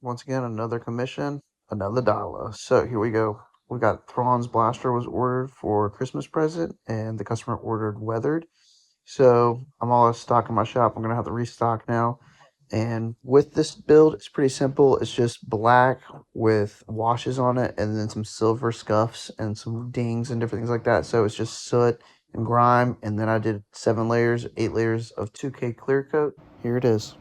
Once again, another commission, another dollar. So here we go. We got Thrawn's blaster was ordered for Christmas present, and the customer ordered weathered. So I'm all out of stock in my shop. I'm gonna have to restock now. And with this build, it's pretty simple. It's just black with washes on it, and then some silver scuffs and some dings and different things like that. So it's just soot and grime. And then I did 7 layers, 8 layers of 2K clear coat. Here it is.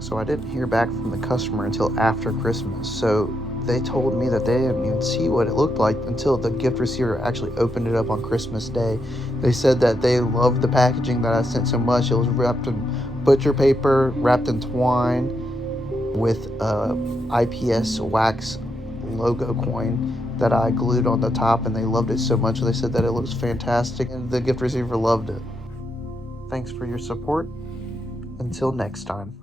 So I didn't hear back from the customer until after Christmas. So they told me that they didn't even see what it looked like until the gift receiver actually opened it up on Christmas Day. They said that they loved the packaging that I sent so much. It was wrapped in butcher paper, wrapped in twine with IPS wax logo coin that I glued on the top, and they loved it so much. They said that it looks fantastic, and the gift receiver loved it. Thanks for your support. Until next time.